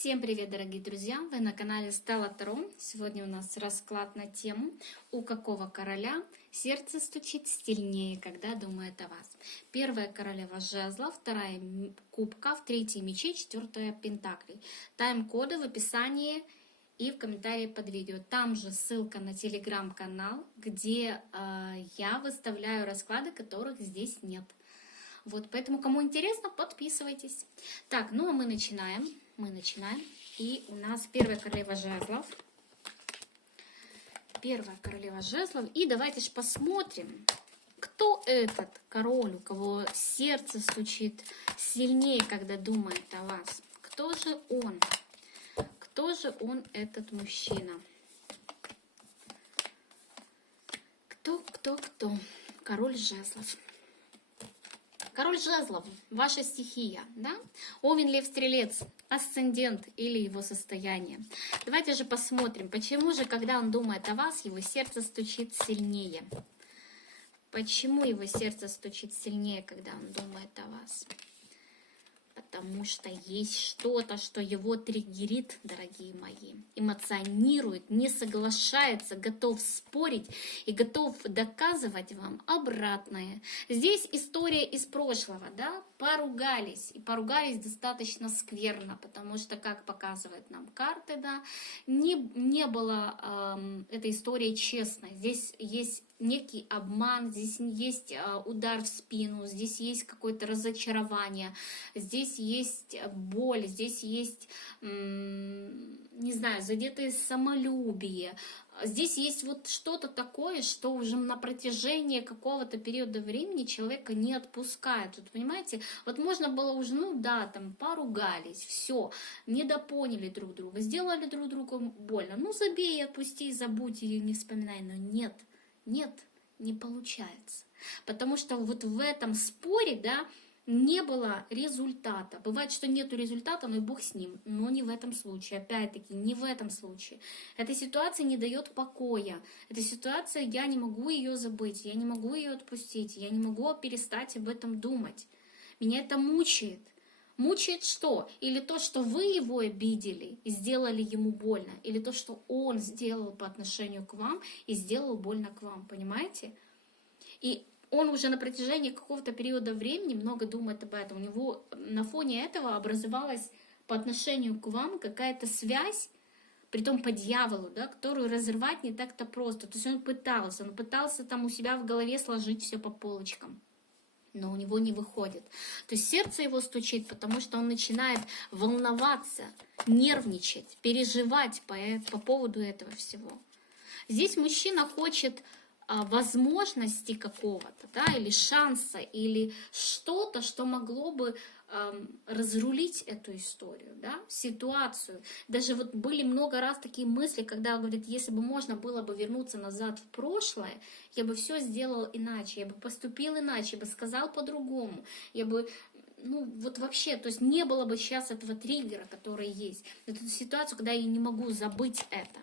Всем привет, дорогие друзья! Вы на канале Стелла Таро. Сегодня у нас расклад на тему «У какого короля сердце стучит сильнее, когда думает о вас?» Первая королева жезлов, вторая кубков, третья мечей, четвертая пентаклей. Тайм-коды в описании и в комментарии под видео. Там же ссылка на телеграм-канал, где я выставляю расклады, которых здесь нет. Вот, поэтому, кому интересно, подписывайтесь. Так, ну а мы начинаем. И у нас первая королева жезлов. Первая королева жезлов. И давайте же посмотрим, кто этот король, у кого сердце стучит сильнее, когда думает о вас. Кто же он? Кто же он, этот мужчина? Кто? Король жезлов. Король жезлов, ваша стихия, да? Овен, лев, стрелец, асцендент или его состояние. Давайте же посмотрим, почему же, когда он думает о вас, его сердце стучит сильнее. Почему его сердце стучит сильнее, когда он думает о вас? Потому что есть что-то, что его триггерит, дорогие мои, эмоционирует, не соглашается, готов спорить и готов доказывать вам обратное. Здесь история из прошлого, да, поругались, и поругались достаточно скверно, потому что, как показывают нам карты, да, не было этой истории честной. Здесь есть некий обман, здесь есть удар в спину, здесь есть какое-то разочарование, здесь есть боль, здесь есть, не знаю, задетое самолюбие. Здесь есть вот что-то такое, что уже на протяжении какого-то периода времени человека не отпускает. Вот понимаете, вот можно было уже, ну да, там поругались, все, недопоняли друг друга, сделали друг другу больно. Ну забей, отпусти, забудь и не вспоминай. Но нет, не получается. Потому что вот в этом споре, да, не было результата. Бывает, что нету результата, но и бог с ним. Но не в этом случае. Опять-таки, не в этом случае. Эта ситуация не дает покоя. Эта ситуация, я не могу ее забыть, я не могу ее отпустить, я не могу перестать об этом думать. Меня это мучает. Мучает что? Или то, что вы его обидели и сделали ему больно, или то, что он сделал по отношению к вам и сделал больно к вам, понимаете? И он уже на протяжении какого-то периода времени много думает об этом. У него на фоне этого образовалась по отношению к вам какая-то связь, притом по дьяволу, да, которую разрывать не так-то просто. То есть он пытался там у себя в голове сложить все по полочкам. Но у него не выходит. То есть сердце его стучит, потому что он начинает волноваться, нервничать, переживать по поводу этого всего. Здесь мужчина хочет возможности какого-то, да, или шанса, или что-то, что могло бы разрулить эту историю, да, ситуацию. Даже вот были много раз такие мысли, когда он говорит, если бы можно было бы вернуться назад в прошлое, я бы все сделал иначе, я бы поступил иначе, я бы сказал по-другому, я бы, ну вот вообще, то есть не было бы сейчас этого триггера, который есть. Эту ситуацию, когда я не могу забыть это.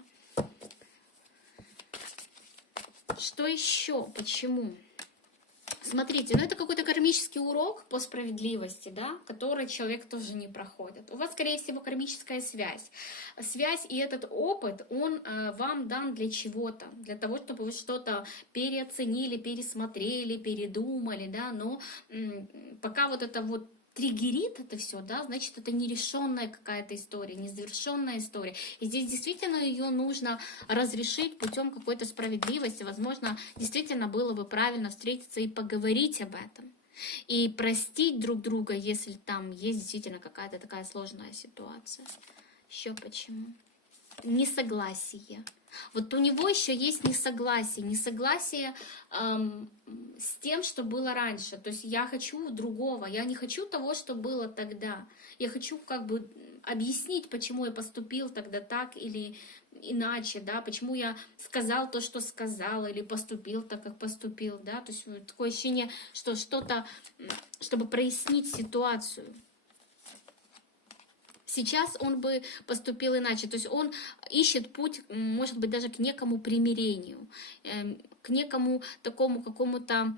Что еще? Почему? Смотрите, ну это какой-то кармический урок по справедливости, да, который человек тоже не проходит. У вас, скорее всего, кармическая связь. Связь и этот опыт, он вам дан для чего-то. Для того, чтобы вы что-то переоценили, пересмотрели, передумали, да, но пока вот это вот триггерит это все, да, значит, это нерешенная какая-то история, незавершенная история. И здесь действительно ее нужно разрешить путем какой-то справедливости. Возможно, действительно было бы правильно встретиться и поговорить об этом. И простить друг друга, если там есть действительно какая-то такая сложная ситуация. Еще почему? Несогласие. Вот у него еще есть несогласие с тем, что было раньше. То есть я хочу другого, я не хочу того, что было тогда. Я хочу как бы объяснить, почему я поступил тогда так или иначе, да, почему я сказал то, что сказал, или поступил так, как поступил, да. То есть такое ощущение, что что-то, чтобы прояснить ситуацию. Сейчас он бы поступил иначе. То есть он ищет путь, может быть, даже к некому примирению, к некому такому какому-то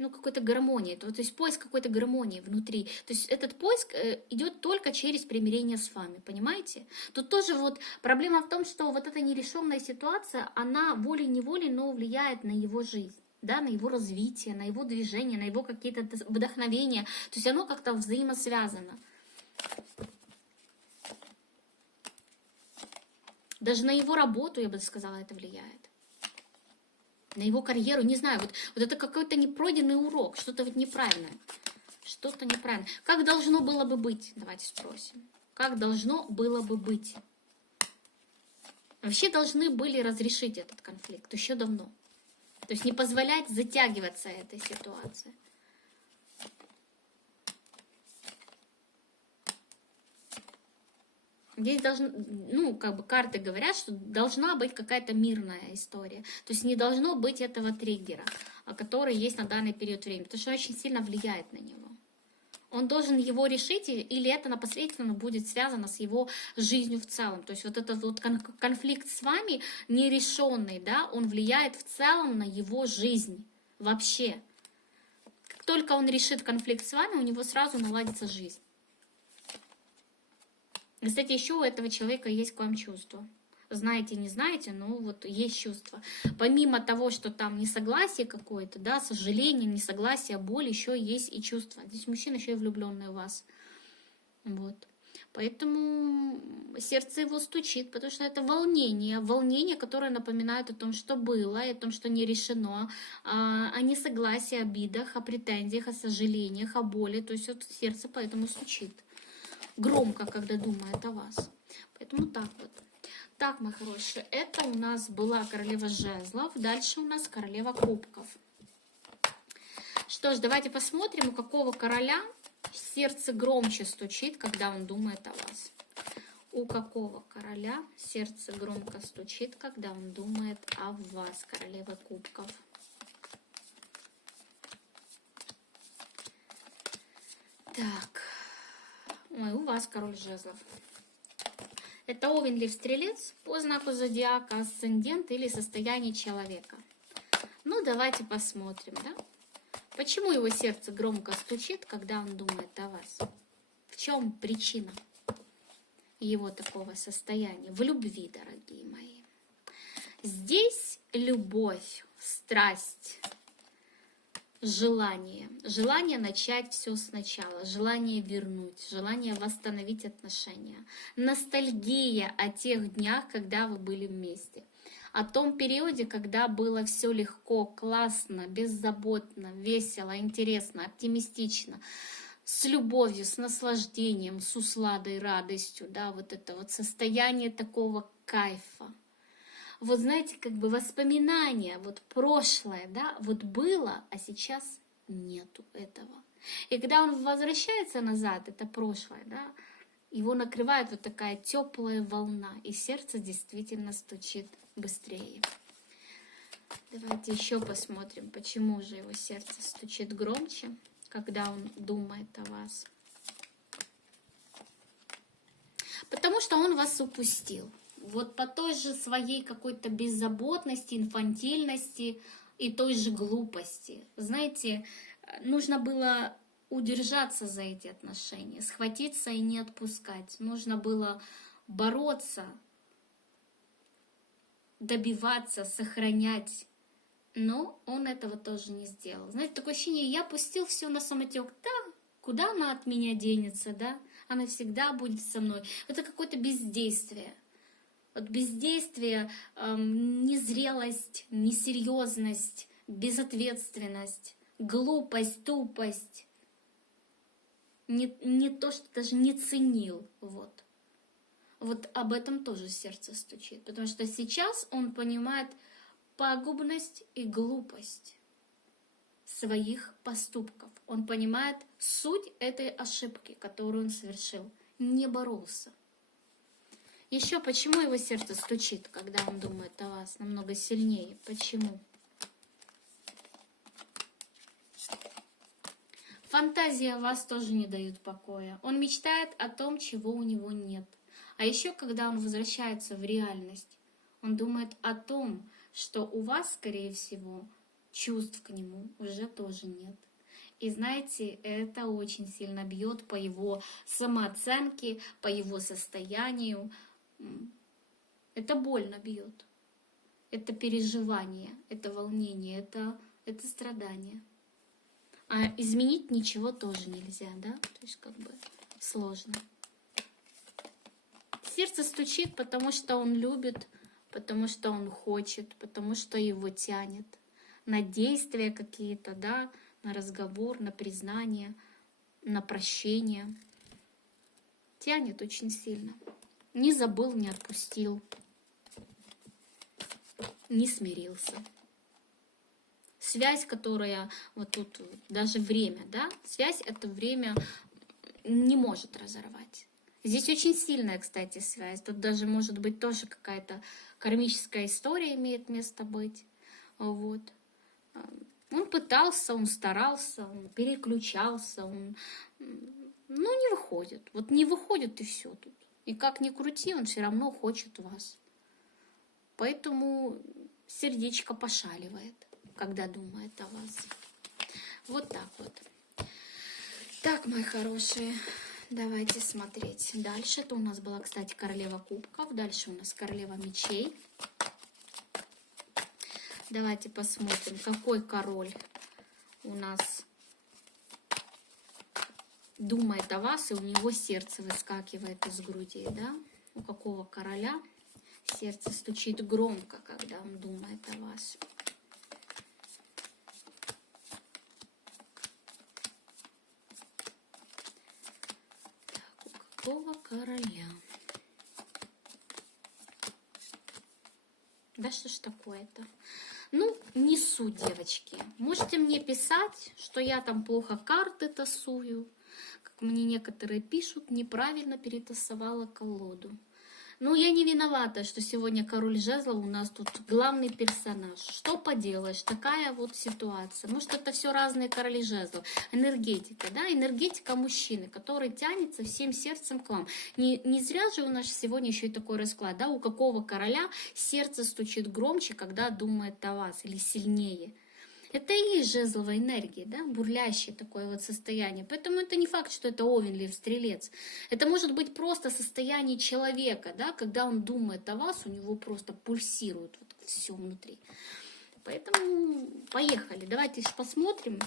ну, какой-то гармонии, то есть поиск какой-то гармонии внутри. То есть этот поиск идет только через примирение с вами, понимаете? Тут тоже вот проблема в том, что вот эта нерешенная ситуация, она волей-неволей, но влияет на его жизнь, да, на его развитие, на его движение, на его какие-то вдохновения. То есть оно как-то взаимосвязано. Даже на его работу, я бы сказала, это влияет. На его карьеру, не знаю, вот это какой-то непройденный урок, что-то вот неправильное. Что-то неправильно. Как должно было бы быть? Давайте спросим. Как должно было бы быть? Вообще должны были разрешить этот конфликт еще давно. То есть не позволять затягиваться этой ситуации. Здесь ну, как бы карты говорят, что должна быть какая-то мирная история. То есть не должно быть этого триггера, который есть на данный период времени, потому что он очень сильно влияет на него. Он должен его решить, или это непосредственно будет связано с его жизнью в целом. То есть вот этот вот конфликт с вами нерешенный, да, он влияет в целом на его жизнь вообще. Как только он решит конфликт с вами, у него сразу наладится жизнь. Кстати, еще у этого человека есть к вам чувство. Знаете, не знаете, но вот есть чувство. Помимо того, что там несогласие какое-то, да, сожаление, несогласие, боль, еще есть и чувство. Здесь мужчина еще и влюбленный в вас. Вот. Поэтому сердце его стучит, потому что это волнение, которое напоминает о том, что было, и о том, что не решено, о несогласии, о обидах, о претензиях, о сожалениях, о боли. То есть вот сердце поэтому стучит. Громко, когда думает о вас. Поэтому так вот. Так, мои хорошие, это у нас была королева жезлов. Дальше у нас королева кубков. Что ж, давайте посмотрим, у какого короля сердце громче стучит, когда он думает о вас. У какого короля сердце громко стучит, когда он думает о вас, королева кубков. Так. Ой, у вас король жезлов. Это Овен, Лев, Стрелец по знаку зодиака, асцендент или состояние человека. Ну, давайте посмотрим, да? Почему его сердце громко стучит, когда он думает о вас? В чем причина его такого состояния? В любви, дорогие мои. Здесь любовь, страсть, желание начать все сначала, желание вернуть, желание восстановить отношения, ностальгия о тех днях, когда вы были вместе, о том периоде, когда было все легко, классно, беззаботно, весело, интересно, оптимистично, с любовью, с наслаждением, с усладой, радостью, да, вот это вот состояние такого кайфа. Вот знаете, как бы воспоминания, вот прошлое, да, вот было, а сейчас нету этого. И когда он возвращается назад, это прошлое, да, его накрывает вот такая теплая волна, и сердце действительно стучит быстрее. Давайте еще посмотрим, почему же его сердце стучит громче, когда он думает о вас. Потому что он вас упустил. Вот по той же своей какой-то беззаботности, инфантильности и той же глупости. Знаете, нужно было удержаться за эти отношения, схватиться и не отпускать. Нужно было бороться, добиваться, сохранять. Но он этого тоже не сделал. Знаете, такое ощущение, я пустил все на самотек. Да, куда она от меня денется, да? Она всегда будет со мной. Это какое-то бездействие. Вот бездействие, незрелость, несерьезность, безответственность, глупость, тупость. Не то, что даже не ценил. Вот об этом тоже сердце стучит. Потому что сейчас он понимает пагубность и глупость своих поступков. Он понимает суть этой ошибки, которую он совершил. Не боролся. Еще почему его сердце стучит, когда он думает о вас намного сильнее? Почему? Фантазия вас тоже не дает покоя. Он мечтает о том, чего у него нет. А еще, когда он возвращается в реальность, он думает о том, что у вас, скорее всего, чувств к нему уже тоже нет. И знаете, это очень сильно бьет по его самооценке, по его состоянию. Это больно бьет. Это переживание, это волнение, это страдание. А изменить ничего тоже нельзя, да? То есть как бы сложно. Сердце стучит, потому что он любит, потому что он хочет, потому что его тянет на действия какие-то, да, на разговор, на признание, на прощение. Тянет очень сильно. Не забыл, не отпустил, не смирился. Связь, которая вот тут, даже время, да, связь это время не может разорвать. Здесь очень сильная, кстати, связь. Тут даже может быть тоже какая-то кармическая история имеет место быть. Вот. Он пытался, он старался, он переключался, он, не выходит. Вот не выходит и все тут. И как ни крути, он все равно хочет вас. Поэтому сердечко пошаливает, когда думает о вас. Вот так вот. Так, мои хорошие, давайте смотреть. Дальше это у нас была, кстати, королева кубков. Дальше у нас королева мечей. Давайте посмотрим, какой король у нас думает о вас, и у него сердце выскакивает из груди, да? У какого короля сердце стучит громко, когда он думает о вас. Так, у какого короля? Да что ж такое-то? Ну, не суть, девочки. Можете мне писать, что я там плохо карты тасую. Как мне некоторые пишут, неправильно перетасовала колоду. Ну, я не виновата, что сегодня король жезлов у нас тут главный персонаж. Что поделаешь, такая вот ситуация. Может, это все разные короли жезлов. Энергетика, да, энергетика мужчины, который тянется всем сердцем к вам. Не зря же у нас сегодня еще и такой расклад, да, у какого короля сердце стучит громче, когда думает о вас, или сильнее. Это и есть жезловая энергия, да, бурлящее такое вот состояние. Поэтому это не факт, что это Овен, Лев, Стрелец. Это может быть просто состояние человека, да, когда он думает о вас, у него просто пульсирует вот все внутри. Поэтому поехали, давайте посмотрим,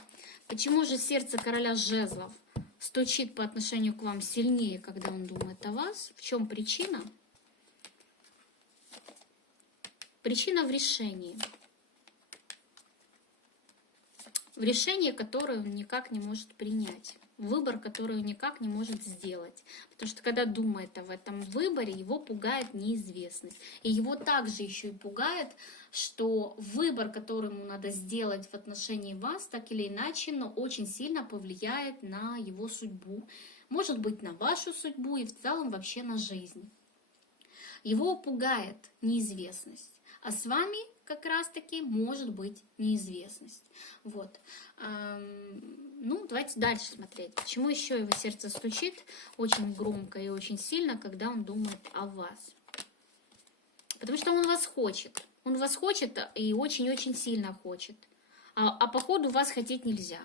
почему же сердце короля жезлов стучит по отношению к вам сильнее, когда он думает о вас. В чем причина? Причина в решении. В решении, которое он никак не может принять. Выбор, который он никак не может сделать. Потому что когда думает об этом выборе, его пугает неизвестность. И его также еще и пугает, что выбор, который ему надо сделать в отношении вас, так или иначе, но очень сильно повлияет на его судьбу. Может быть, на вашу судьбу и в целом вообще на жизнь. Его пугает неизвестность. А с вами как раз-таки может быть неизвестность. Вот. Ну, давайте дальше смотреть. Почему еще его сердце стучит очень громко и очень сильно, когда он думает о вас? Потому что он вас хочет. Он вас хочет и очень-очень сильно хочет. А походу вас хотеть нельзя.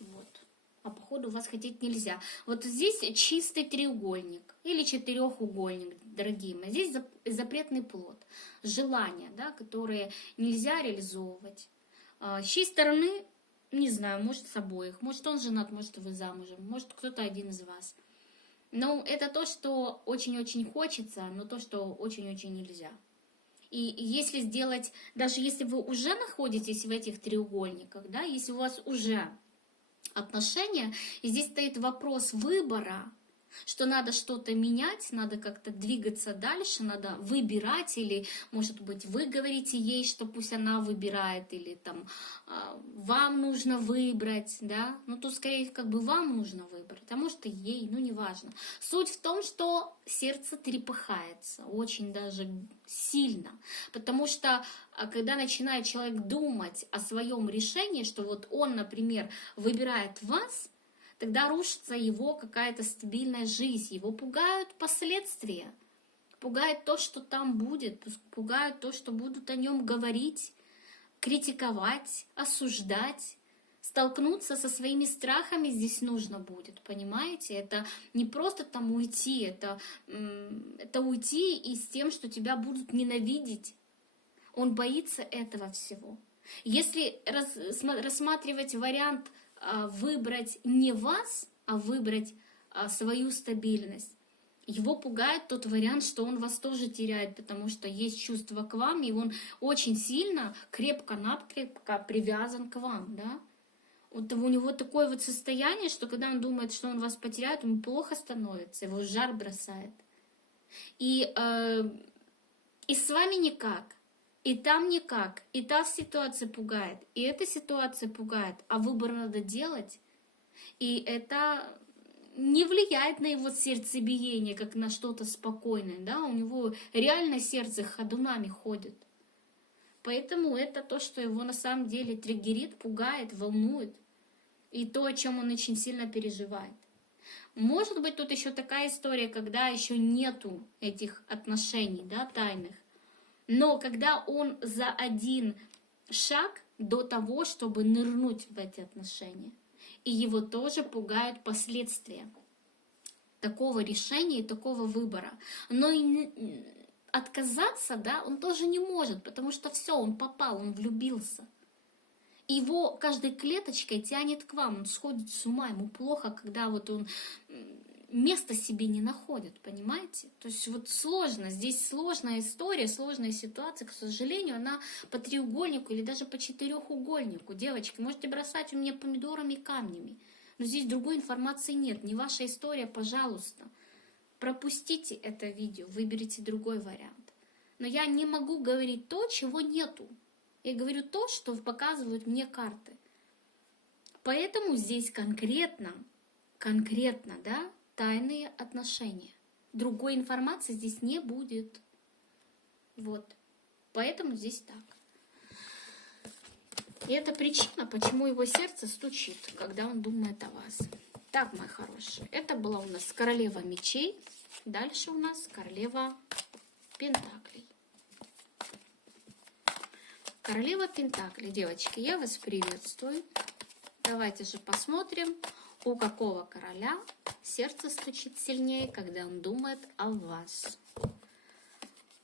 Вот. А походу вас хотеть нельзя. Вот здесь чистый треугольник или четырехугольник, дорогие мои. Здесь запретный плод. Желания, да, которые нельзя реализовывать. С чьей стороны, не знаю, может с обоих. Может он женат, может вы замужем, может кто-то один из вас. Но это то, что очень-очень хочется, но то, что очень-очень нельзя. И если сделать, даже если вы уже находитесь в этих треугольниках, да, если у вас уже отношения, и здесь стоит вопрос выбора, что надо что-то менять, надо как-то двигаться дальше, надо выбирать, или, может быть, вы говорите ей, что пусть она выбирает, или там вам нужно выбрать, да, ну, тут скорее как бы вам нужно выбрать, а может и ей, ну, неважно. Суть в том, что сердце трепыхается очень даже сильно, потому что когда начинает человек думать о своем решении, что вот он, например, выбирает вас, тогда рушится его какая-то стабильная жизнь. Его пугают последствия. Пугает то, что там будет. Пугают то, что будут о нем говорить. критиковать, осуждать. Столкнуться со своими страхами здесь нужно будет, понимаете? Это не просто там уйти, это уйти и с тем, что тебя будут ненавидеть. Он боится этого всего. Если рассматривать вариант выбрать не вас, а выбрать свою стабильность, его пугает тот вариант, что он вас тоже теряет, потому что есть чувство к вам, и он очень сильно, крепко-накрепко привязан к вам, да? Вот у него такое вот состояние, что когда он думает, что он вас потеряет, ему плохо становится, его жар бросает. И с вами никак, и там никак, и та ситуация пугает, и эта ситуация пугает, а выбор надо делать, и это не влияет на его сердцебиение, как на что-то спокойное, да, у него реально сердце ходунами ходит. Поэтому это то, что его на самом деле триггерит, пугает, волнует, и то, о чем он очень сильно переживает. Может быть, тут еще такая история, когда еще нету этих отношений, да, тайных, но когда он за один шаг до того, чтобы нырнуть в эти отношения, и его тоже пугают последствия такого решения и такого выбора. Но и отказаться, да, он тоже не может, потому что все, он попал, он влюбился. Его каждой клеточкой тянет к вам, он сходит с ума, ему плохо, когда вот он места себе не находит, понимаете? То есть вот сложно, здесь сложная история, сложная ситуация, к сожалению, она по треугольнику или даже по четырехугольнику. Девочки, можете бросать у меня помидорами и камнями, но здесь другой информации нет, не ваша история, пожалуйста. Пропустите это видео, выберите другой вариант. Но я не могу говорить то, чего нету. Я говорю то, что показывают мне карты. Поэтому здесь конкретно, да, тайные отношения. Другой информации здесь не будет. Вот. Поэтому здесь так. И это причина, почему его сердце стучит, когда он думает о вас. Так, мои хорошие, это была у нас королева мечей. Дальше у нас королева пентаклей. Королева пентаклей. Девочки, я вас приветствую. Давайте же посмотрим, у какого короля сердце стучит сильнее, когда он думает о вас.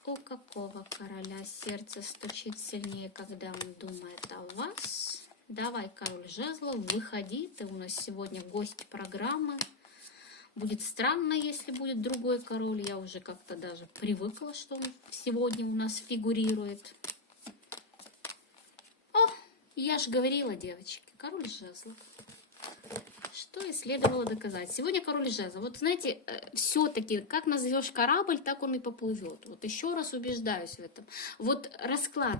У какого короля сердце стучит сильнее, когда он думает о вас? Давай, король жезлов, выходи. Ты у нас сегодня гость программы. Будет странно, если будет другой король. Я уже как-то даже привыкла, что он сегодня у нас фигурирует. О, я же говорила, девочки, король жезлов. Что и следовало доказать. Сегодня король жезлов. Вот знаете, все-таки, как назовешь корабль, так он и поплывет. Вот еще раз убеждаюсь в этом. Вот расклад.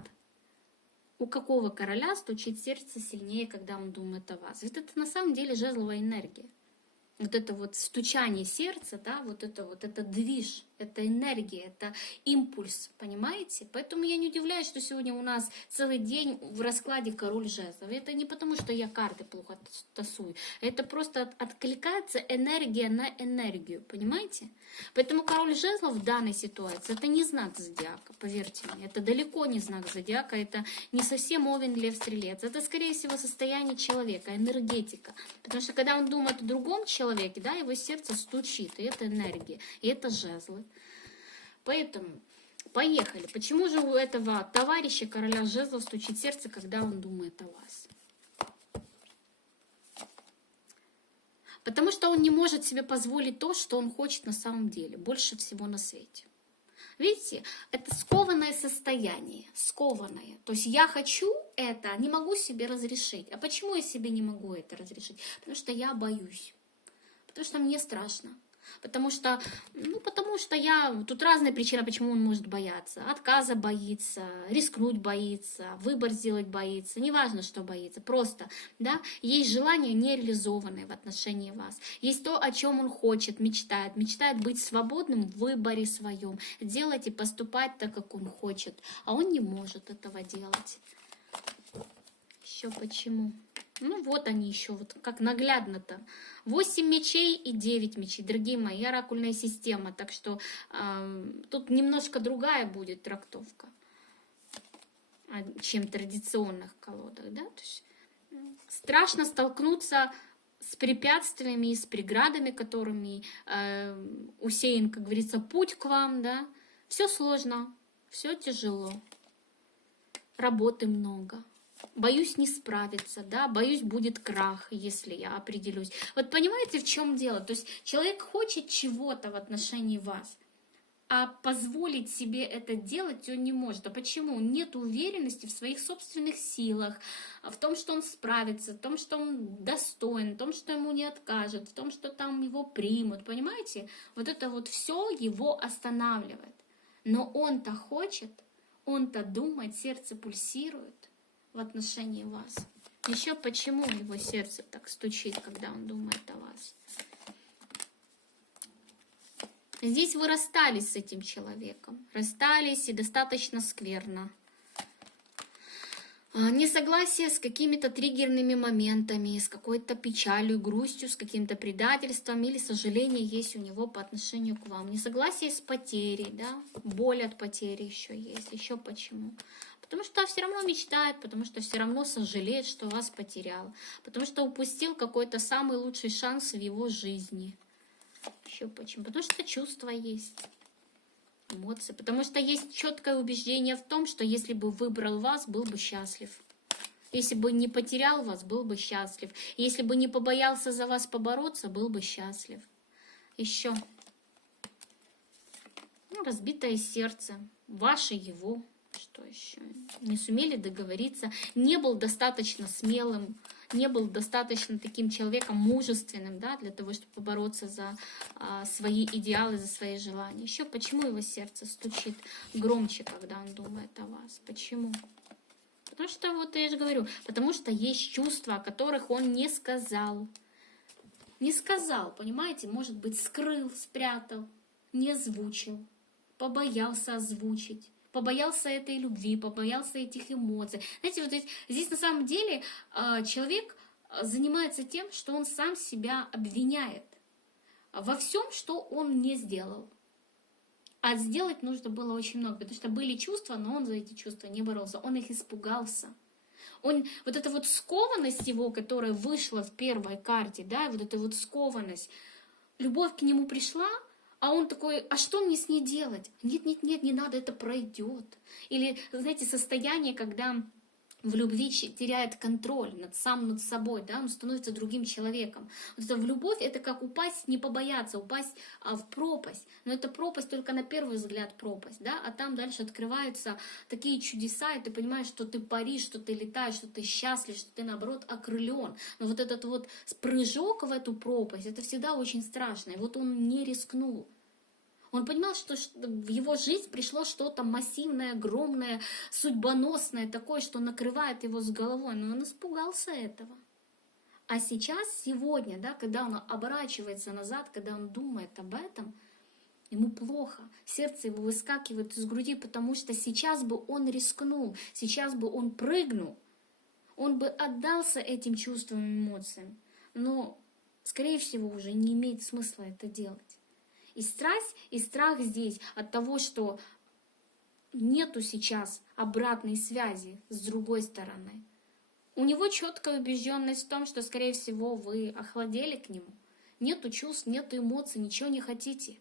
У какого короля стучит сердце сильнее, когда он думает о вас? Это на самом деле жезловая энергия. Вот это вот стучание сердца, да, вот это движ, это энергия, это импульс, понимаете? Поэтому я не удивляюсь, что сегодня у нас целый день в раскладе король жезлов. Это не потому, что я карты плохо тасую, это просто откликается энергия на энергию, понимаете? Поэтому король жезлов в данной ситуации это не знак зодиака, поверьте мне, это далеко не знак зодиака, это не совсем Овен, Лев, Стрелец, это скорее всего состояние человека, энергетика, потому что когда он думает о другом человеке, да, его сердце стучит, и это энергия, и это жезлы. Поэтому поехали. Почему же у этого товарища короля жезлов стучит сердце, когда он думает о вас? Потому что он не может себе позволить то, что он хочет на самом деле, больше всего на свете. Видите, это скованное состояние, скованное. То есть я хочу это, а не могу себе разрешить. А почему я себе не могу это разрешить? Потому что я боюсь, потому что мне страшно. Потому что тут разные причины, почему он может бояться. Отказа боится, рискнуть боится, выбор сделать боится, неважно, что боится. Просто, да, есть желание нереализованное в отношении вас. Есть то, о чем он хочет, мечтает быть свободным в выборе своем, делать и поступать так, как он хочет. А он не может этого делать. Еще почему? Ну вот они еще, вот как наглядно-то. 8 мечей и 9 мечей, дорогие мои, оракульная система. Так что тут немножко другая будет трактовка. чем традиционных колодах, да? То есть страшно столкнуться с препятствиями и с преградами, которыми усеян, как говорится, путь к вам, да? Все сложно, все тяжело, работы много. Боюсь не справиться, да, боюсь будет крах, если я определюсь. Вот понимаете, в чем дело? То есть человек хочет чего-то в отношении вас, а позволить себе это делать он не может. А почему? Нет уверенности в своих собственных силах, в том, что он справится, в том, что он достоин, в том, что ему не откажут, в том, что там его примут. Понимаете? Вот это вот все его останавливает. Но он-то хочет, он-то думает, сердце пульсирует в отношении вас. Еще почему его сердце так стучит, когда он думает о вас? Здесь вы расстались с этим человеком. Расстались и достаточно скверно. Несогласие с какими-то триггерными моментами, с какой-то печалью, грустью, с каким-то предательством или сожаление есть у него по отношению к вам. Несогласие с потерей, да? Боль от потери еще есть. Еще почему? Потому что все равно мечтает, потому что все равно сожалеет, что вас потерял. Потому что упустил какой-то самый лучший шанс в его жизни. Еще почему? Потому что чувства есть, эмоции. Потому что есть четкое убеждение в том, что если бы выбрал вас, был бы счастлив. Если бы не потерял вас, был бы счастлив. Если бы не побоялся за вас побороться, был бы счастлив. Еще. Разбитое сердце. Ваше, его. Что еще? Не сумели договориться. Не был достаточно смелым. Не был достаточно таким человеком мужественным, да, для того, чтобы побороться за свои идеалы, за свои желания. Еще почему его сердце стучит громче, когда он думает о вас? Почему? Потому что, вот я же говорю, потому что есть чувства, о которых он не сказал. Не сказал, понимаете? Может быть, скрыл, спрятал, не озвучил, побоялся озвучить. Побоялся этой любви, побоялся этих эмоций. Знаете, вот здесь на самом деле человек занимается тем, что он сам себя обвиняет во всем, что он не сделал. А сделать нужно было очень много, потому что были чувства, но он за эти чувства не боролся, он их испугался. Вот эта вот скованность его, которая вышла в первой карте, да, вот эта вот скованность, любовь к нему пришла, а он такой, а что мне с ней делать? Нет, нет, нет, не надо, это пройдет. Или, знаете, состояние, когда в любви теряет контроль над собой, да, он становится другим человеком. Вот это в любовь это как упасть, не побояться, упасть в пропасть. Но это пропасть только на первый взгляд пропасть, да, а там дальше открываются такие чудеса, и ты понимаешь, что ты паришь, что ты летаешь, что ты счастлив, что ты, наоборот, окрылен. Но вот этот вот прыжок в эту пропасть, это всегда очень страшно. И вот он не рискнул. Он понимал, что в его жизнь пришло что-то массивное, огромное, судьбоносное, такое, что накрывает его с головой. Но он испугался этого. А сейчас, сегодня, да, когда он оборачивается назад, когда он думает об этом, ему плохо. Сердце его выскакивает из груди, потому что сейчас бы он рискнул, сейчас бы он прыгнул, он бы отдался этим чувствам и эмоциям. Но, скорее всего, уже не имеет смысла это делать. И страсть, и страх здесь от того, что нету сейчас обратной связи с другой стороны. У него четкая убежденность в том, что, скорее всего, вы охладели к нему. Нету чувств, нету эмоций, ничего не хотите.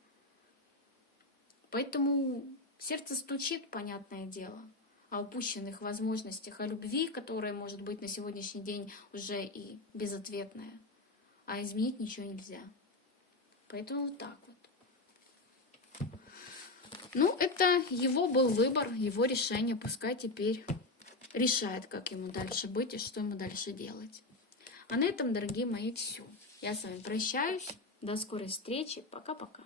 Поэтому сердце стучит, понятное дело, о упущенных возможностях, о любви, которая может быть на сегодняшний день уже и безответная. А изменить ничего нельзя. Поэтому вот так вот. Ну, это его был выбор, его решение. Пускай теперь решает, как ему дальше быть и что ему дальше делать. А на этом, дорогие мои, все. Я с вами прощаюсь. До скорой встречи. Пока-пока.